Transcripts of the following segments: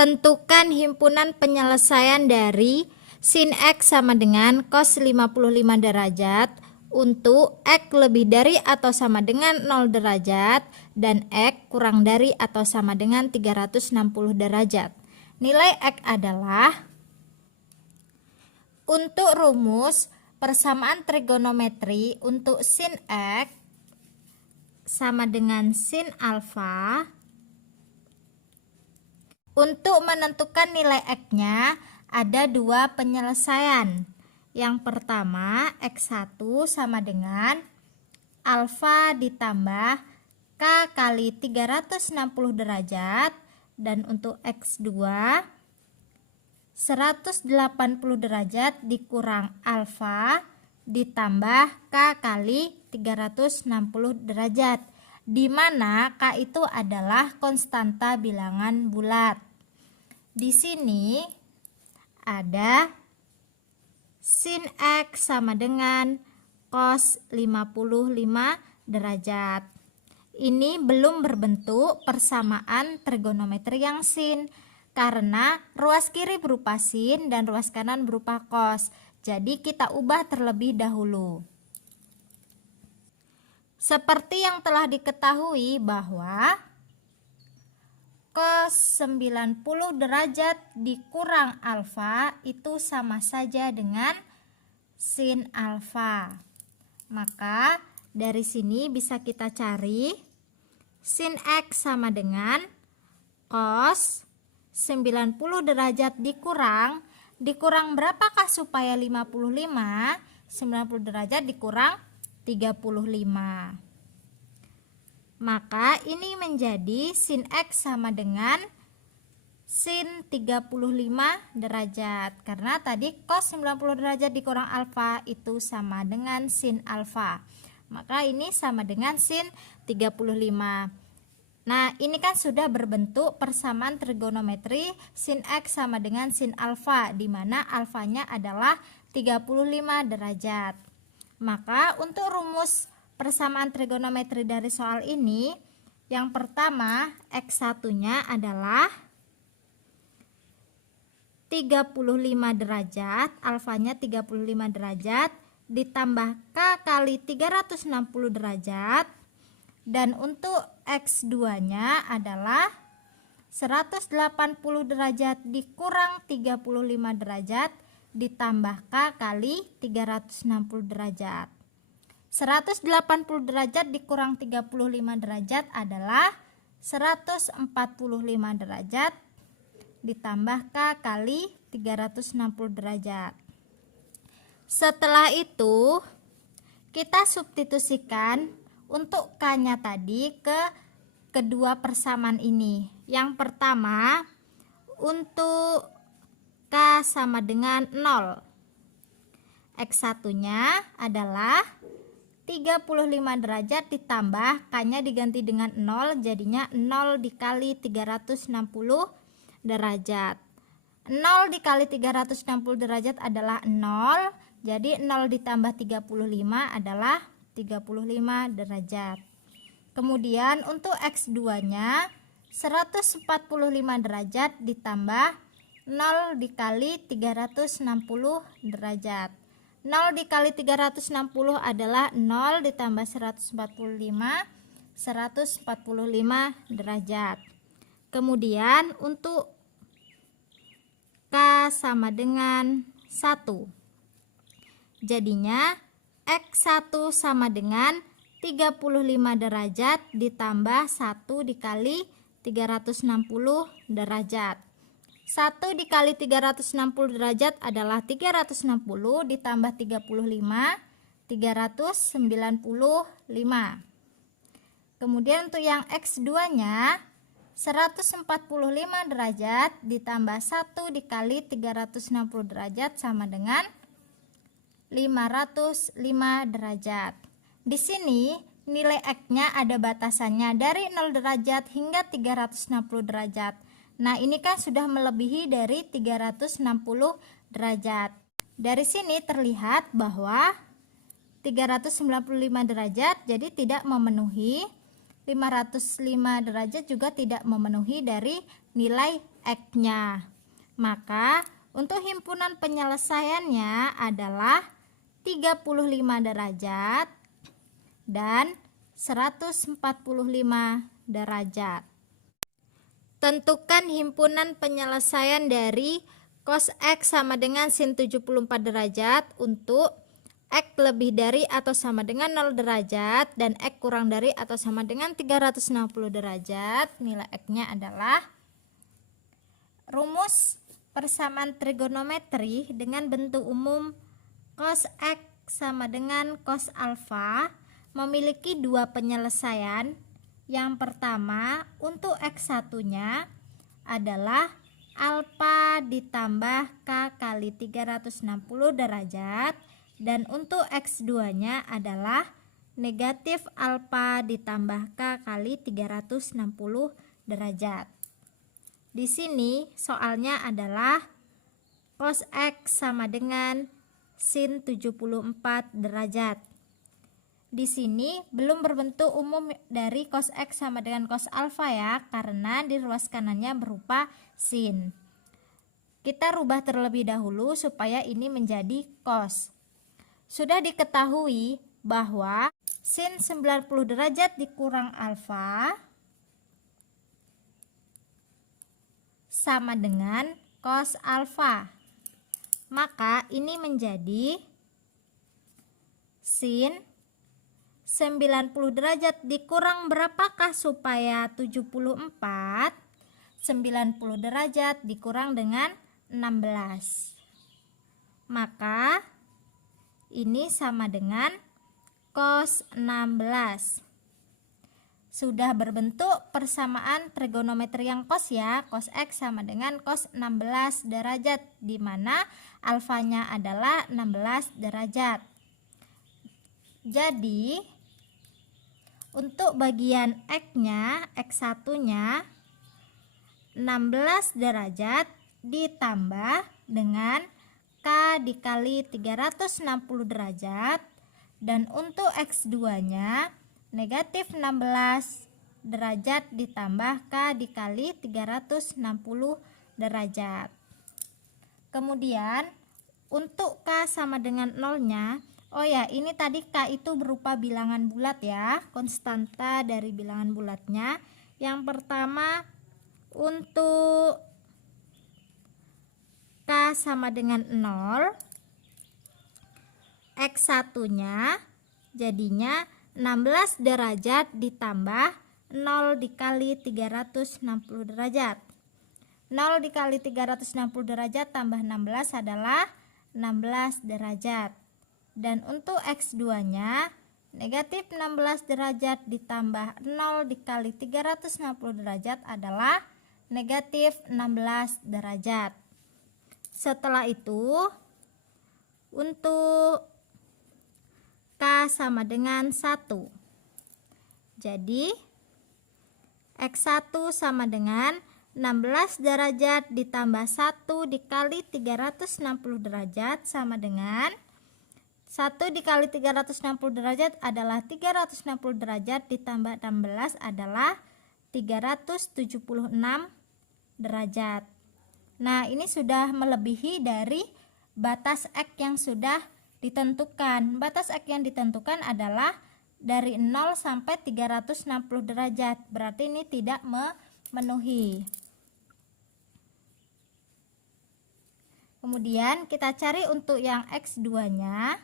Tentukan himpunan penyelesaian dari sin X sama dengan cos 55 derajat untuk X lebih dari atau sama dengan 0 derajat dan X kurang dari atau sama dengan 360 derajat. Nilai X adalah, untuk rumus persamaan trigonometri untuk sin X sama dengan sin alfa. Untuk menentukan nilai X-nya ada dua penyelesaian. Yang pertama, X1 sama dengan alfa ditambah K kali 360 derajat, dan untuk X2 180 derajat dikurang alfa ditambah K kali 360 derajat, di mana K itu adalah konstanta bilangan bulat. Di sini ada sin X sama dengan cos 55 derajat. Ini belum berbentuk persamaan trigonometri yang sin, karena ruas kiri berupa sin dan ruas kanan berupa cos. Jadi kita ubah terlebih dahulu. Seperti yang telah diketahui bahwa cos 90 derajat dikurang alfa itu sama saja dengan sin alfa. Maka dari sini bisa kita cari sin X sama dengan cos 90 derajat dikurang berapakah supaya 55? 90 derajat dikurang 35. Maka ini menjadi sin X sama dengan sin 35 derajat. Karena tadi cos 90 derajat dikurang alfa itu sama dengan sin alfa. Maka ini sama dengan sin 35. Nah, ini kan sudah berbentuk persamaan trigonometri sin X sama dengan sin alfa, di mana alfanya adalah 35 derajat. Maka untuk rumus persamaan trigonometri dari soal ini, yang pertama X1-nya adalah 35 derajat, alfanya 35 derajat, ditambah K kali 360 derajat, dan untuk X2-nya adalah 180 derajat dikurang 35 derajat, ditambah K kali 360 derajat. 180 derajat dikurang 35 derajat adalah 145 derajat ditambah K kali 360 derajat. Setelah itu kita substitusikan untuk K-nya tadi ke kedua persamaan ini. Yang pertama, untuk K sama dengan 0, X1-nya adalah 35 derajat ditambah K-nya diganti dengan 0, jadinya 0 dikali 360 derajat. 0 dikali 360 derajat adalah 0, jadi 0 ditambah 35 adalah 35 derajat. Kemudian untuk X2-nya 145 derajat ditambah 0 dikali 360 derajat. 0 dikali 360 adalah 0 ditambah 145 derajat. Kemudian untuk K sama dengan 1, jadinya X1 sama dengan 35 derajat ditambah 1 dikali 360 derajat. 1 dikali 360 derajat adalah 360 ditambah 35, 395. Kemudian untuk yang X2-nya 145 derajat ditambah 1 dikali 360 derajat sama dengan 505 derajat. Di sini nilai X-nya ada batasannya dari 0 derajat hingga 360 derajat. Nah, ini kan sudah melebihi dari 360 derajat. Dari sini terlihat bahwa 395 derajat jadi tidak memenuhi, 505 derajat juga tidak memenuhi dari nilai X-nya. Maka untuk himpunan penyelesaiannya adalah 35 derajat dan 145 derajat. Tentukan himpunan penyelesaian dari cos X sama dengan sin 74 derajat untuk X lebih dari atau sama dengan 0 derajat dan X kurang dari atau sama dengan 360 derajat. Nilai X-nya adalah rumus persamaan trigonometri dengan bentuk umum cos X sama dengan cos alfa memiliki dua penyelesaian. Yang pertama, untuk X1-nya adalah alfa ditambah K kali 360 derajat dan untuk X2-nya adalah negatif alfa ditambah K kali 360 derajat. Di sini soalnya adalah cos X sama dengan sin 74 derajat. Di sini belum berbentuk umum dari cos X sama dengan cos alfa ya, karena di ruas kanannya berupa sin. Kita rubah terlebih dahulu supaya ini menjadi cos. Sudah diketahui bahwa sin 90 derajat dikurang alfa sama dengan cos alfa. Maka ini menjadi sin 90 derajat dikurang berapakah supaya 74? 90 derajat dikurang dengan 16. Maka ini sama dengan cos 16. Sudah berbentuk persamaan trigonometri yang cos ya. Cos X sama dengan cos 16 derajat, di mana alfanya adalah 16 derajat. Jadi untuk bagian X-nya, X1-nya 16 derajat ditambah dengan K dikali 360 derajat, dan untuk X2-nya negatif 16 derajat ditambah K dikali 360 derajat. Kemudian untuk K sama dengan 0-nya, oh ya, ini tadi K itu berupa bilangan bulat ya, konstanta dari bilangan bulatnya. Yang pertama untuk K sama dengan 0, X1-nya jadinya 16 derajat ditambah 0 dikali 360 derajat. 0 dikali 360 derajat tambah 16 adalah 16 derajat. Dan untuk X2-nya negatif 16 derajat ditambah 0 dikali 360 derajat adalah negatif 16 derajat. Setelah itu untuk K sama dengan 1. Jadi X1 sama dengan 16 derajat ditambah 1 dikali 360 derajat sama dengan 1 dikali 360 derajat adalah 360 derajat ditambah 16 adalah 376 derajat. Nah, ini sudah melebihi dari batas X yang sudah ditentukan. Batas X yang ditentukan adalah dari 0 sampai 360 derajat. Berarti ini tidak memenuhi. Kemudian kita cari untuk yang X2-nya.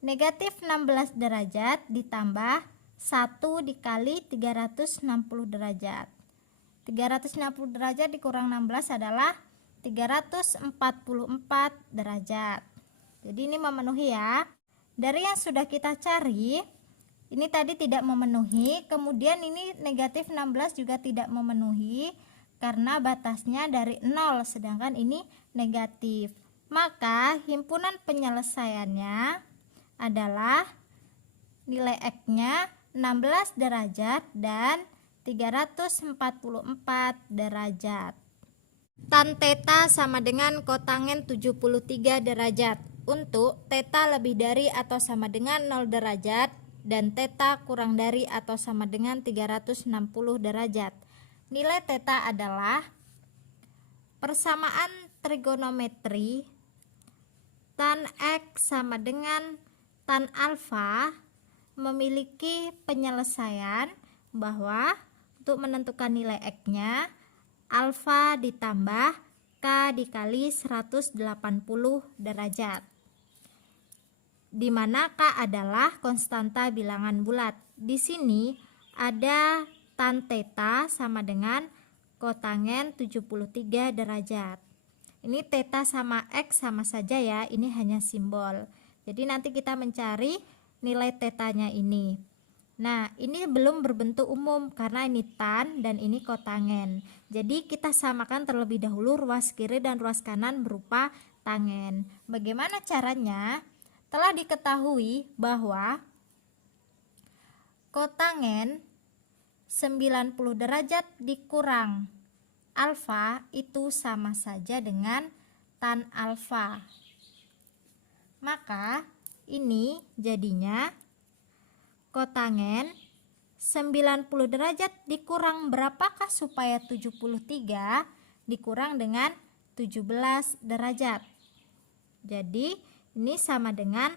Negatif 16 derajat ditambah 1 dikali 360 derajat. 360 derajat dikurang 16 adalah 344 derajat. Jadi ini memenuhi ya. Dari yang sudah kita cari, ini tadi tidak memenuhi. Kemudian ini negatif 16 juga tidak memenuhi karena batasnya dari 0, sedangkan ini negatif. Maka himpunan penyelesaiannya adalah nilai X-nya 16 derajat dan 344 derajat. Tan theta sama dengan kotangen 73 derajat. Untuk theta lebih dari atau sama dengan 0 derajat dan theta kurang dari atau sama dengan 360 derajat. Nilai theta adalah persamaan trigonometri tan X sama dengan tan alfa memiliki penyelesaian bahwa untuk menentukan nilai X-nya alfa ditambah K dikali 180 derajat, di mana K adalah konstanta bilangan bulat. Di sini ada tan theta sama dengan kotangen 73 derajat. Ini theta sama X sama saja ya, ini hanya simbol. Jadi nanti kita mencari nilai tetanya ini. Nah, ini belum berbentuk umum karena ini tan dan ini kotangen. Jadi kita samakan terlebih dahulu ruas kiri dan ruas kanan berupa tangen. Bagaimana caranya? Telah diketahui bahwa kotangen 90 derajat dikurang alfa itu sama saja dengan tan alfa. Maka ini jadinya kotangen 90 derajat dikurang berapakah supaya 73 dikurang dengan 17 derajat. Jadi ini sama dengan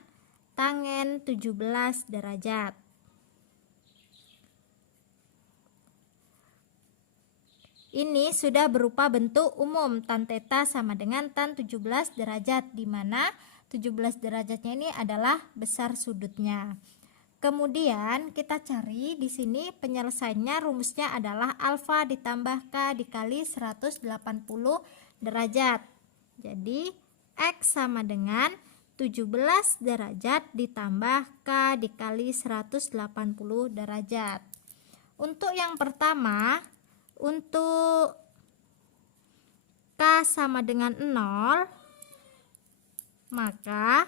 tangen 17 derajat. Ini sudah berupa bentuk umum, tan theta sama dengan tan 17 derajat, di mana 17 derajatnya ini adalah besar sudutnya. Kemudian kita cari di sini penyelesaiannya, rumusnya adalah alfa ditambah K dikali 180 derajat. Jadi X sama dengan 17 derajat ditambah K dikali 180 derajat. Untuk yang pertama, untuk K sama dengan 0, maka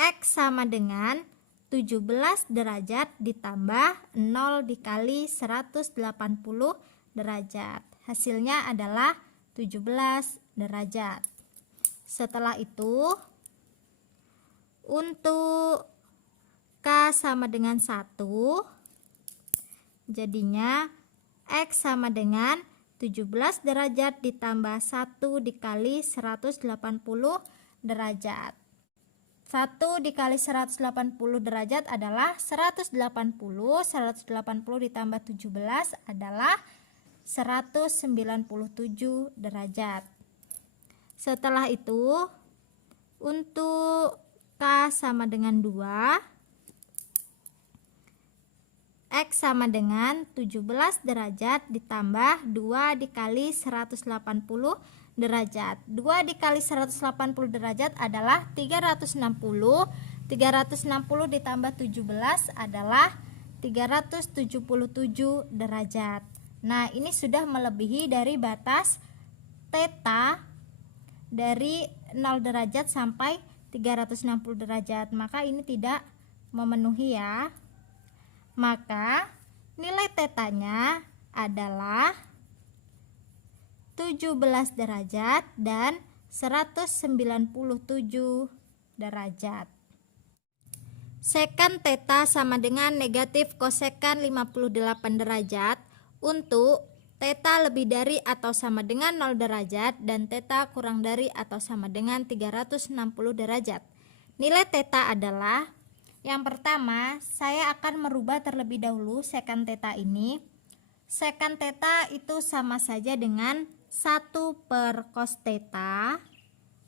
X sama dengan 17 derajat ditambah 0 dikali 180 derajat. Hasilnya adalah 17 derajat. Setelah itu, untuk K sama dengan 1, jadinya X sama dengan 17 derajat ditambah 1 dikali 180 derajat. 1 dikali 180 derajat adalah 180. 180 ditambah 17 adalah 197 derajat. Setelah itu, untuk K sama dengan 2, X sama dengan 17 derajat ditambah 2 dikali 180 derajat. 2 dikali 180 derajat adalah 360. 360 ditambah 17 adalah 377 derajat. Nah, ini sudah melebihi dari batas theta dari 0 derajat sampai 360 derajat. Maka ini tidak memenuhi ya. Maka nilai tetanya adalah 17 derajat dan 197 derajat. Sekan theta sama dengan negatif kosekan 58 derajat untuk theta lebih dari atau sama dengan 0 derajat dan theta kurang dari atau sama dengan 360 derajat. Nilai theta adalah, yang pertama, saya akan merubah terlebih dahulu sekan theta ini. Sekan theta itu sama saja dengan 1 per cos theta,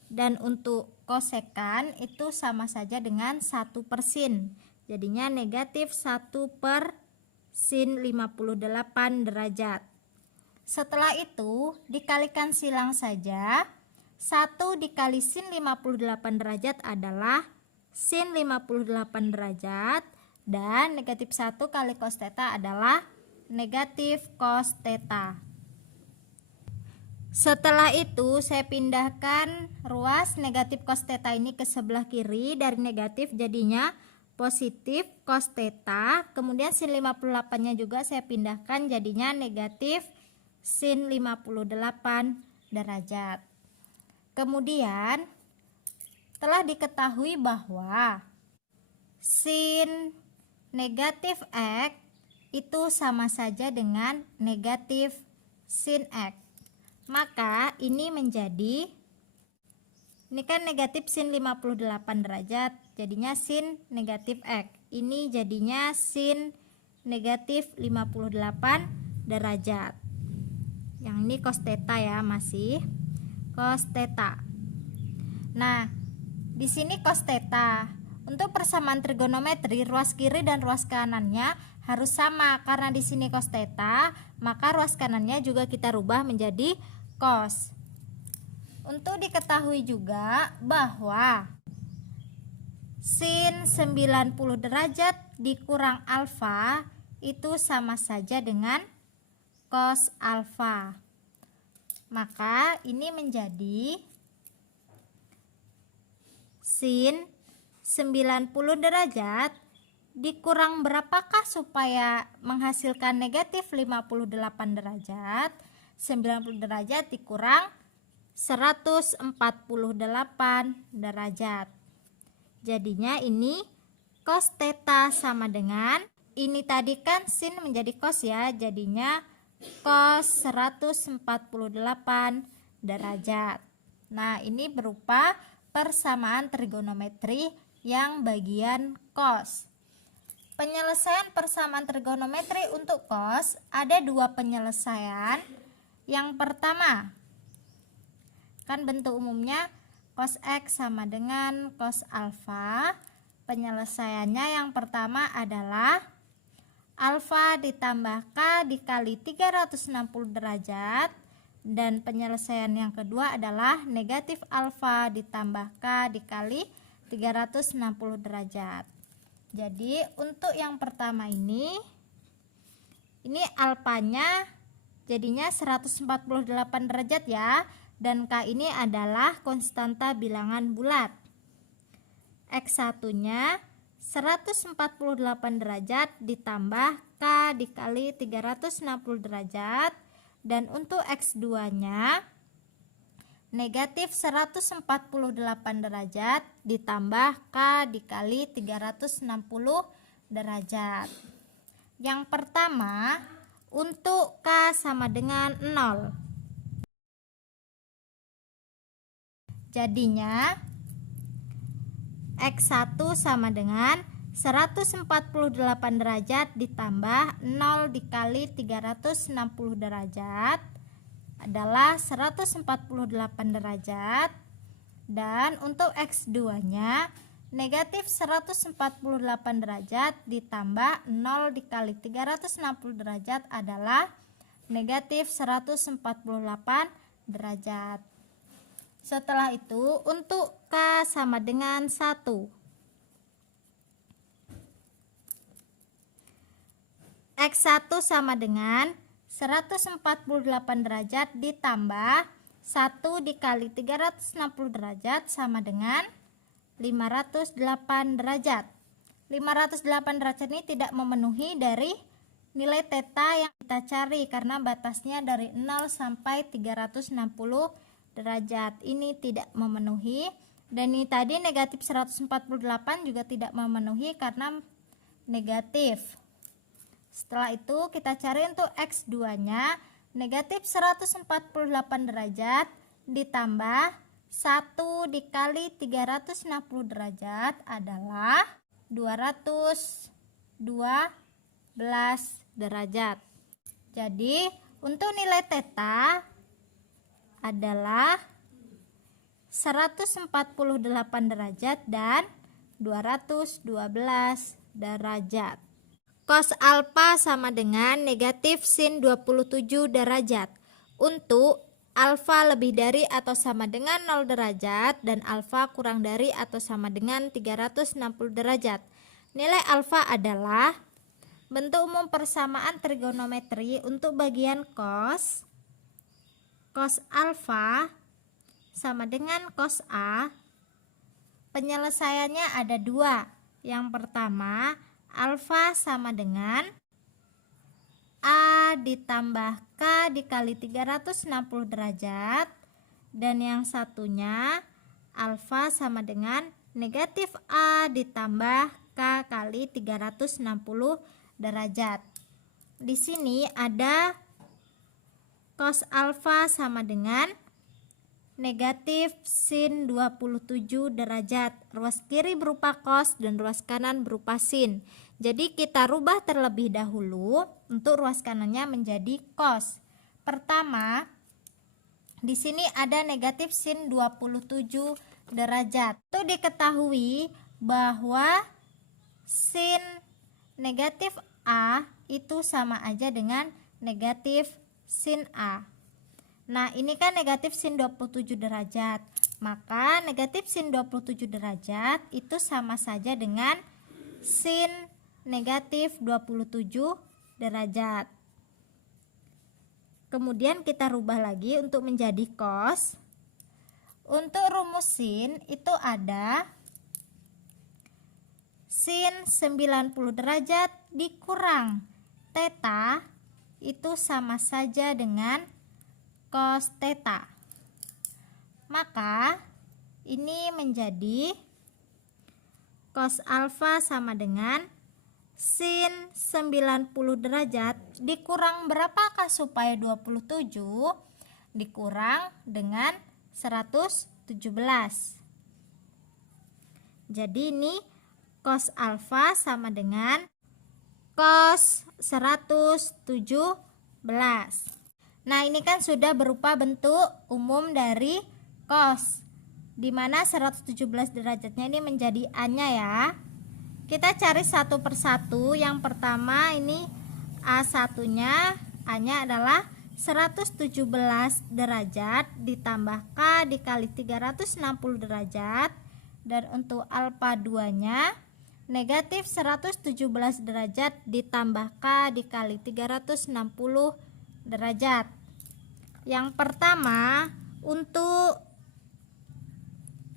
dan untuk kosekan itu sama saja dengan 1 per sin. Jadinya negatif 1 per sin 58 derajat. Setelah itu dikalikan silang saja. 1 dikali sin 58 derajat adalah sin 58 derajat, dan negatif 1 kali cos theta adalah negatif cos theta. Setelah itu saya pindahkan ruas negatif cos theta ini ke sebelah kiri, dari negatif jadinya positif cos theta. Kemudian sin 58 nya juga saya pindahkan jadinya negatif sin 58 derajat. Kemudian telah diketahui bahwa sin negatif X itu sama saja dengan negatif sin X. Maka ini menjadi, ini kan negatif sin 58 derajat, jadinya sin negatif X. Ini jadinya sin negatif 58 derajat. Yang ini cos theta ya, masih cos theta. Nah, di sini cos theta. Untuk persamaan trigonometri, ruas kiri dan ruas kanannya harus sama. Karena di sini cos theta, maka ruas kanannya juga kita rubah menjadi cos. Untuk diketahui juga bahwa sin 90 derajat dikurang alfa itu sama saja dengan cos alfa. Maka ini menjadi sin 90 derajat dikurang berapakah supaya menghasilkan negatif 58 derajat? 90 derajat dikurang 148 derajat. Jadinya ini cos theta sama dengan, ini tadi kan sin menjadi cos ya, jadinya cos 148 derajat. Nah, ini berupa persamaan trigonometri yang bagian cos. Penyelesaian persamaan trigonometri untuk cos ada dua penyelesaian. Yang pertama, kan bentuk umumnya cos X sama dengan cos alfa. Penyelesaiannya yang pertama adalah alfa ditambah K dikali 360 derajat. Dan penyelesaian yang kedua adalah negatif alfa ditambah K dikali 360 derajat. Jadi untuk yang pertama ini alfanya jadinya 148 derajat ya. Dan K ini adalah konstanta bilangan bulat. X1 nya 148 derajat ditambah K dikali 360 derajat. Dan untuk X2 nya negatif 148 derajat ditambah K dikali 360 derajat. Yang pertama, untuk K sama dengan 0. Jadinya X1 sama dengan 148 derajat ditambah 0 dikali 360 derajat adalah 148 derajat. Dan untuk X2 nya negatif 148 derajat ditambah 0 dikali 360 derajat adalah negatif 148 derajat. Setelah itu untuk K sama dengan 1. X1 sama dengan 148 derajat ditambah 1 dikali 360 derajat sama dengan 508 derajat. 508 derajat ini tidak memenuhi dari nilai theta yang kita cari karena batasnya dari 0 sampai 360 derajat. Ini tidak memenuhi. Dan ini tadi negatif 148 juga tidak memenuhi karena negatif. Setelah itu kita cari untuk X2 nya negatif 148 derajat ditambah 1 dikali 360 derajat adalah 212 derajat. Jadi untuk nilai theta adalah 148 derajat dan 212 derajat. Cos alfa sama dengan negatif sin 27 derajat. Untuk alfa lebih dari atau sama dengan 0 derajat dan alfa kurang dari atau sama dengan 360 derajat. Nilai alfa adalah bentuk umum persamaan trigonometri untuk bagian cos. Cos alfa sama dengan cos A. Penyelesaiannya ada dua. Yang pertama, alfa sama dengan A ditambah K dikali 360 derajat. Dan yang satunya alfa sama dengan negatif A ditambah K kali 360 derajat. Di sini ada cos alfa sama dengan negatif sin 27 derajat. Ruas kiri berupa cos dan ruas kanan berupa sin. Jadi kita rubah terlebih dahulu untuk ruas kanannya menjadi cos. Pertama, di sini ada negatif sin 27 derajat. Itu diketahui bahwa sin negatif A itu sama aja dengan negatif sin A. Nah, ini kan negatif sin 27 derajat. Maka negatif sin 27 derajat itu sama saja dengan sin negatif 27 derajat. Kemudian kita rubah lagi untuk menjadi cos. Untuk rumus sin itu ada sin 90 derajat dikurang theta itu sama saja dengan cos theta. Maka ini menjadi cos alfa sama dengan sin 90 derajat dikurang berapakah supaya 27? Dikurang dengan 117. Jadi ini cos alfa sama dengan cos 117. Nah, ini kan sudah berupa bentuk umum dari cos, dimana 117 derajatnya ini menjadi A-nya ya. Kita cari satu persatu. Yang pertama ini A1-nya, A-nya adalah 117 derajat ditambah K dikali 360 derajat. Dan untuk alfa 2-nya negatif 117 derajat ditambah K dikali 360 derajat. Yang pertama untuk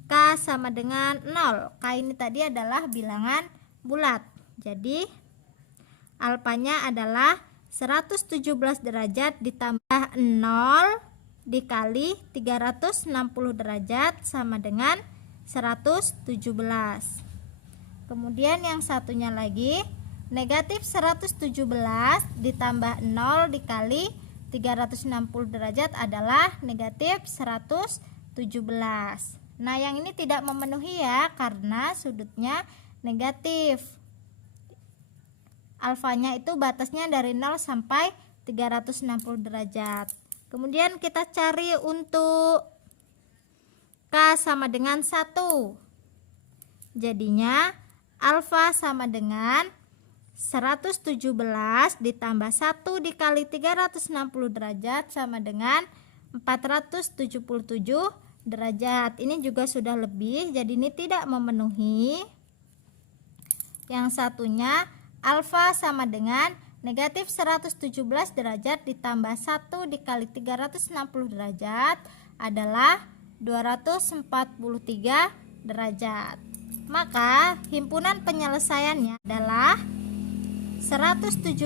K sama dengan 0. K ini tadi adalah bilangan bulat. Jadi alfanya adalah 117 derajat ditambah 0 dikali 360 derajat sama dengan 117. Kemudian yang satunya lagi negatif 117 ditambah 0 dikali 360 derajat adalah negatif 117. Nah, yang ini tidak memenuhi ya karena sudutnya negatif. Alfanya itu batasnya dari 0 sampai 360 derajat. Kemudian kita cari untuk K sama dengan 1. Jadinya alfa sama dengan 117 ditambah 1 dikali 360 derajat sama dengan 477 derajat. Ini juga sudah lebih, jadi ini tidak memenuhi. Yang satunya alfa sama dengan negatif 117 derajat ditambah 1 dikali 360 derajat adalah 243 derajat. Maka himpunan penyelesaiannya adalah 117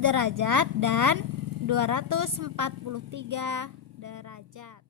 derajat dan 243 derajat.